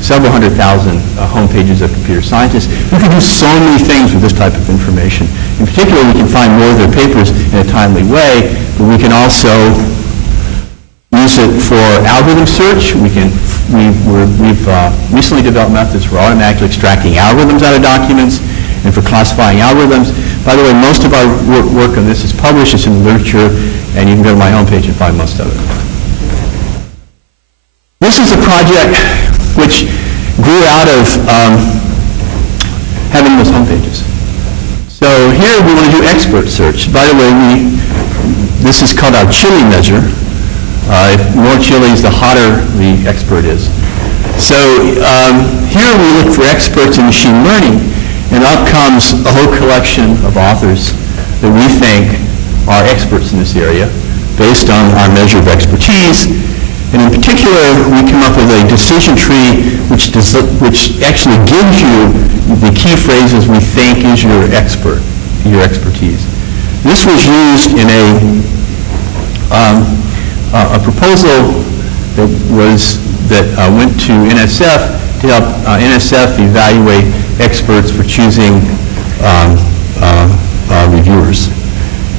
several 100,000 home pages of computer scientists. We can do so many things with this type of information. In particular, we can find more of their papers in a timely way, but we can also use it for algorithm search. We've recently developed methods for automatically extracting algorithms out of documents and for classifying algorithms. By the way, most of our work on this is published. It's in the literature, and you can go to my homepage and find most of it. This is a project which grew out of having those homepages. So here we want to do expert search. By the way, this is called our chili measure. If more chilies, the hotter the expert is. So here we look for experts in machine learning, and up comes a whole collection of authors that we think are experts in this area based on our measure of expertise. And in particular, we come up with a decision tree which actually gives you the key phrases we think is your expertise. This was used in a proposal that went to NSF to help NSF evaluate experts for choosing reviewers.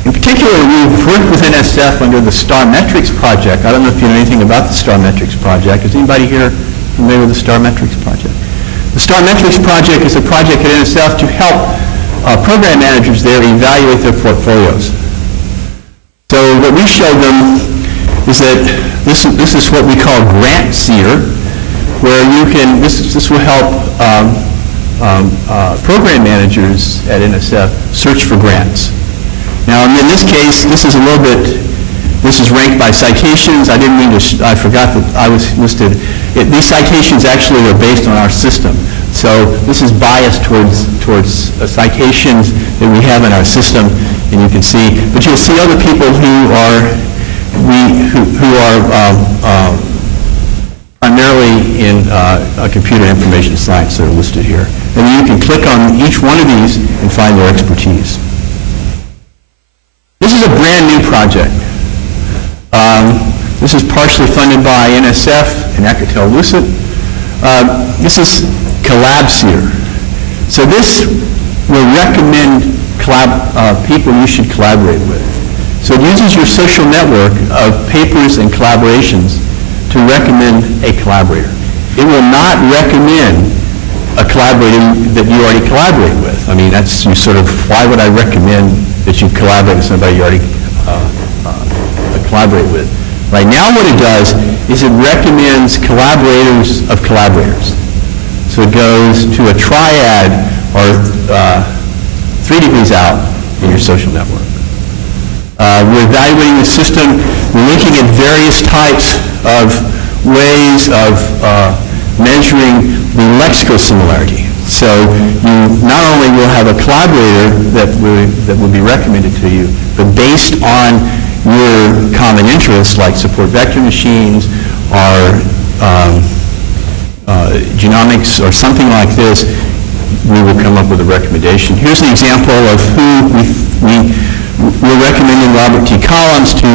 In particular, we've worked with NSF under the STAR Metrics project. I don't know if you know anything about the STAR Metrics project. Is anybody here familiar with the STAR Metrics project? The STAR Metrics project is a project at NSF to help program managers there evaluate their portfolios. So what we showed them is that this is what we call Grant Seer, where you can, this will help program managers at NSF search for grants. Now, in this case, this is ranked by citations. I forgot that I was listed. These citations actually are based on our system. So this is biased towards citations that we have in our system, and you can see, but you'll see other people who are primarily in computer information science that are listed here. And you can click on each one of these and find their expertise. This is a brand new project. This is partially funded by NSF and Alcatel-Lucent. This is CollabSeer. So this will recommend people you should collaborate with. So it uses your social network of papers and collaborations to recommend a collaborator. It will not recommend a collaborator that you already collaborate with. I mean, that's you sort of, why would I recommend that you collaborate with somebody you already collaborate with? Right now what it does is it recommends collaborators of collaborators. So it goes to a triad or 3 degrees out in your social network. We're evaluating the system. We're looking at various types of ways of measuring the lexical similarity. So you not only will have a collaborator that will be recommended to you, but based on your common interests like support vector machines or genomics or something like this, we will come up with a recommendation. Here's an example of who we're recommending Robert T. Collins to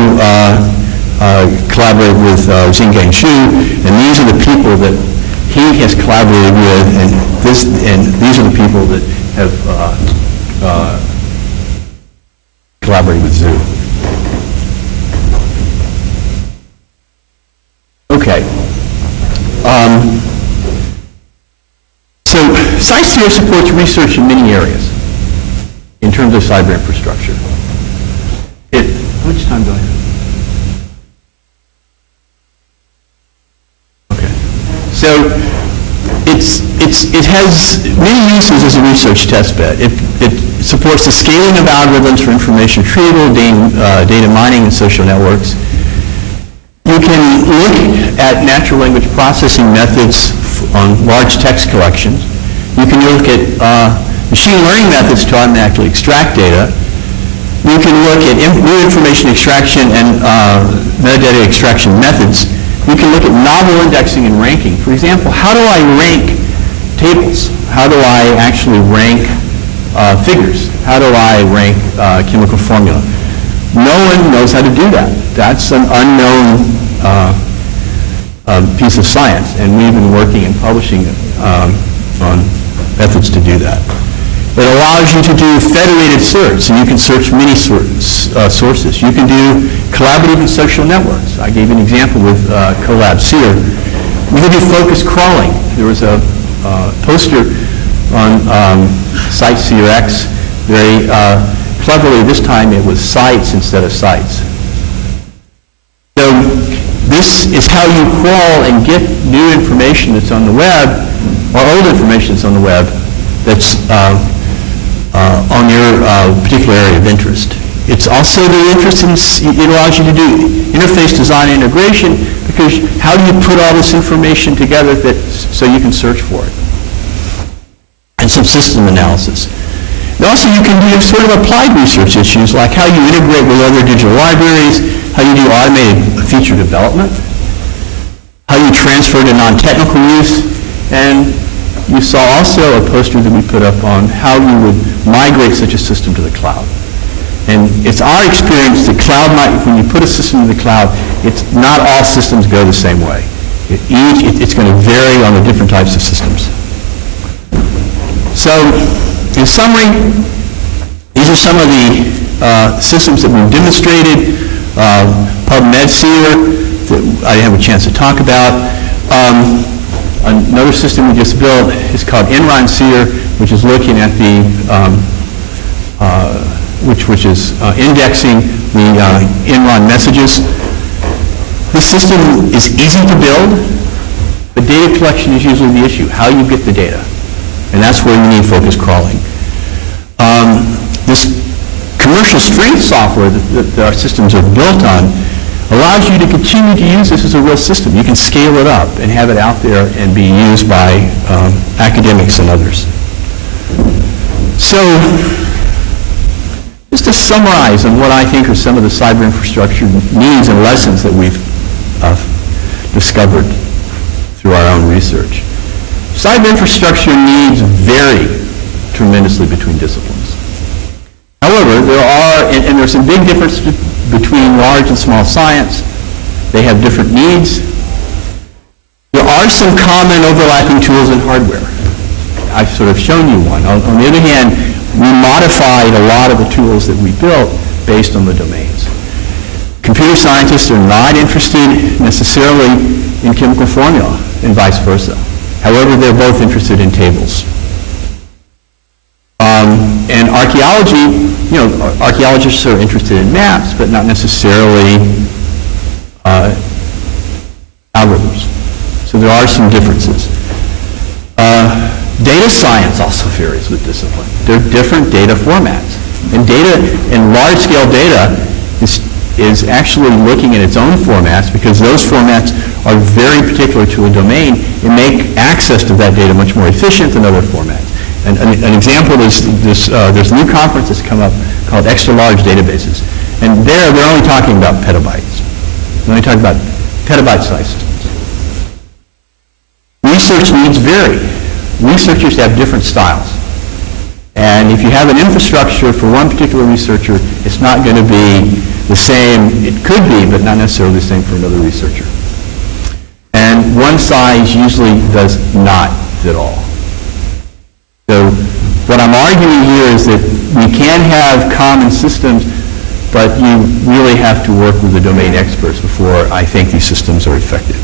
collaborate with Xinggang Xu, and these are the people that he has collaborated with, and these are the people that have collaborated with Zhu. Okay. So Cysphere supports research in many areas in terms of cyber infrastructure. How much time do I have? Okay. So it has many uses as a research testbed. It supports the scaling of algorithms for information retrieval, data mining, and social networks. You can look at natural language processing methods on large text collections. You can look at machine learning methods to automatically extract data. You can look at new information extraction and metadata extraction methods. You can look at novel indexing and ranking. For example, how do I rank tables? How do I actually rank figures? How do I rank chemical formula? No one knows how to do that. That's an unknown piece of science, and we've been working and publishing on methods to do that. It allows you to do federated search, so you can search many sources. You can do collaborative and social networks. I gave an example with Colab Seer. You can do focused crawling. There was a poster on Site CRX. Very cleverly, this time it was sites instead of sites. So this is how you crawl and get new information that's on the web, or old information that's on the web, that's on your particular area of interest. It's also the interest in, it allows you to do interface design and integration, because how do you put all this information together so you can search for it? And some system analysis. And also you can do sort of applied research issues, like how you integrate with other digital libraries, how you do automated feature development, how you transfer to non-technical use, and you saw also a poster that we put up on how you would migrate such a system to the cloud. And it's our experience that when you put a system to the cloud, it's not all systems go the same way. It's going to vary on the different types of systems. So, in summary, these are some of the systems that we've demonstrated. PubMed Seer, that I didn't have a chance to talk about. Another system we just built is called Enron Seer, which is looking at the, which is indexing the Enron messages. This system is easy to build, but data collection is usually the issue, how you get the data. And that's where you need focused crawling. This commercial strength software that our systems are built on allows you to continue to use this as a real system. You can scale it up and have it out there and be used by academics and others. So, just to summarize on what I think are some of the cyber infrastructure needs and lessons that we've discovered through our own research. Cyber infrastructure needs vary tremendously between disciplines. However, and there's some big difference between large and small science. They have different needs. There are some common overlapping tools and hardware. I've sort of shown you one. On the other hand, we modified a lot of the tools that we built based on the domains. Computer scientists are not interested necessarily in chemical formula and vice versa. However, they're both interested in tables. And archaeology, archaeologists are interested in maps, but not necessarily algorithms. So there are some differences. Data science also varies with discipline. There are different data formats. And data, and large-scale data, is actually looking at its own formats, because those formats are very particular to a domain and make access to that data much more efficient than other formats. And an example is there's a new conference that's come up called Extra Large Databases. And they're only talking about petabytes. They're only talking about petabyte-sized systems. Research needs vary. Researchers have different styles. And if you have an infrastructure for one particular researcher, it's not going to be the same. It could be, but not necessarily the same for another researcher. And one size usually does not fit all. So what I'm arguing here is that we can have common systems, but you really have to work with the domain experts before I think these systems are effective.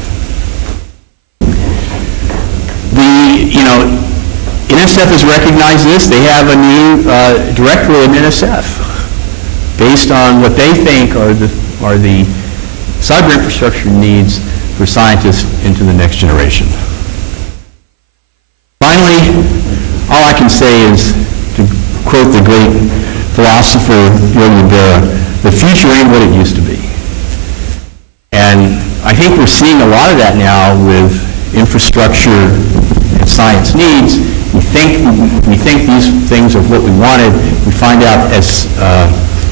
NSF has recognized this. They have a new directorate in NSF based on what they think are the cyber infrastructure needs for scientists into the next generation. Finally, all I can say is, to quote the great philosopher Yogi Berra, the future ain't what it used to be. And I think we're seeing a lot of that now with infrastructure and science needs. We think these things are what we wanted. We find out as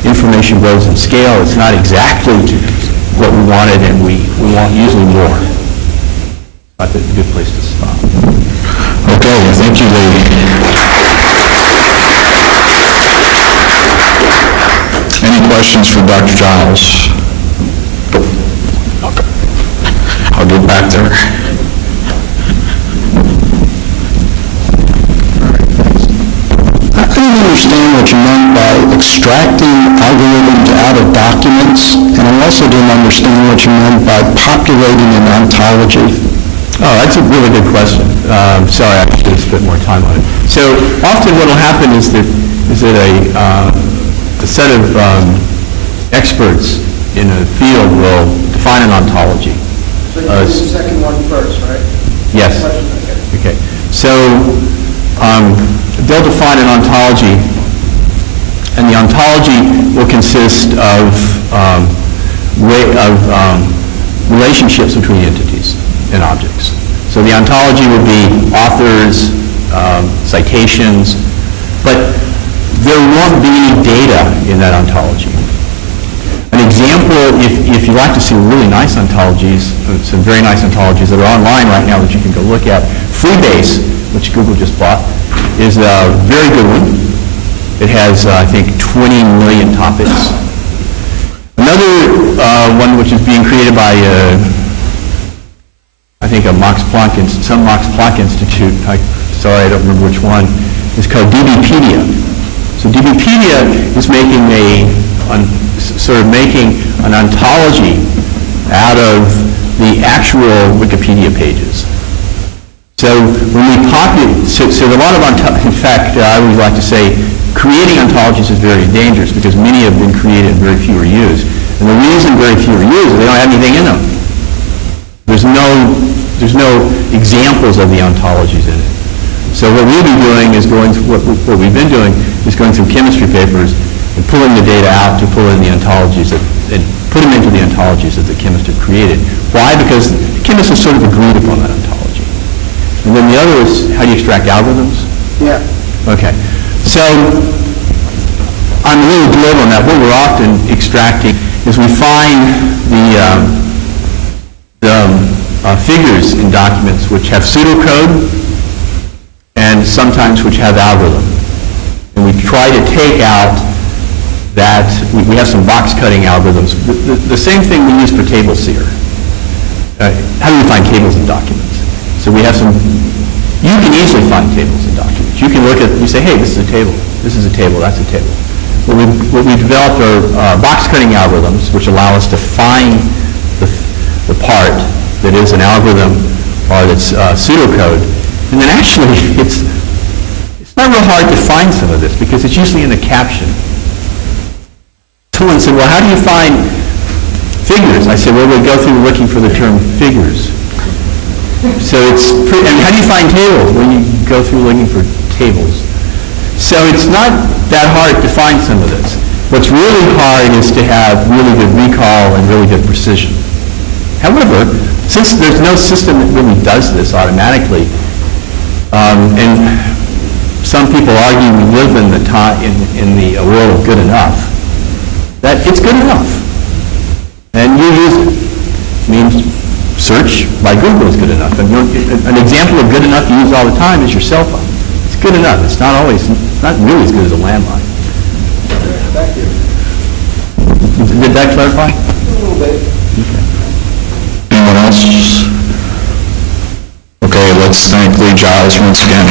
information grows in scale, it's not exactly what we wanted, and we want usually more. I think it's a good place to stop. Okay, thank you, Lee. Any questions for Dr. Giles? Okay. I'll get back there. I didn't understand what you meant by extracting algorithms out of documents, and I also didn't understand what you meant by populating an ontology. Oh, that's a really good question. Sorry, I should have spent more time on it. So often what will happen is that a set of experts in a field will define an ontology. So you do the second one first, right? Yes. Okay. So they'll define an ontology, and the ontology will consist of relationships between entities and objects. So the ontology would be authors, citations, but there won't be any data in that ontology. An example, if you like to see really nice ontologies, some very nice ontologies that are online right now that you can go look at, Freebase, which Google just bought, is a very good one. It has, I think, 20 million topics. Another one which is being created by, I think, some Max Planck Institute, sorry, I don't remember which one, is called DBpedia. So DBpedia is making making an ontology out of the actual Wikipedia pages. So when we populate, so a lot of in fact, I would like to say, creating ontologies is very dangerous because many have been created and very few are used. And the reason very few are used is they don't have anything in them. There's no examples of the ontologies in it. So what we'll be doing is what we've been doing is going through chemistry papers and pulling the data out to pull in the ontologies and put them into the ontologies that the chemists have created. Why? Because the chemists have sort of agreed upon that ontology. And then the other is, how do you extract algorithms? Yeah. Okay. So I'm really glib on that. What we're often extracting is we find the figures in documents which have pseudocode and sometimes which have algorithm. And we try to take out that, we have some box cutting algorithms. The same thing we use for table seer. How do we find tables in documents? So we have you can easily find tables in documents. You can look at, you say, hey, this is a table, that's a table. What we developed are box cutting algorithms which allow us to find the part that is an algorithm or that's pseudocode. And then actually, it's not real hard to find some of this because it's usually in the caption. Someone said, well, how do you find figures? I said, well, we go through looking for the term figures. So how do you find tables? Well, you go through looking for tables. So it's not that hard to find some of this. What's really hard is to have really good recall and really good precision. However, since there's no system that really does this automatically, and some people argue we live in the world of good enough, that it's good enough. And you use it. I mean, search by Google is good enough. And an example of good enough you use all the time is your cell phone. It's good enough. It's not really as good as a landline. Thank you. Did that clarify? A little bit. Okay. Anyone else? Okay, let's thank Lee Giles once again.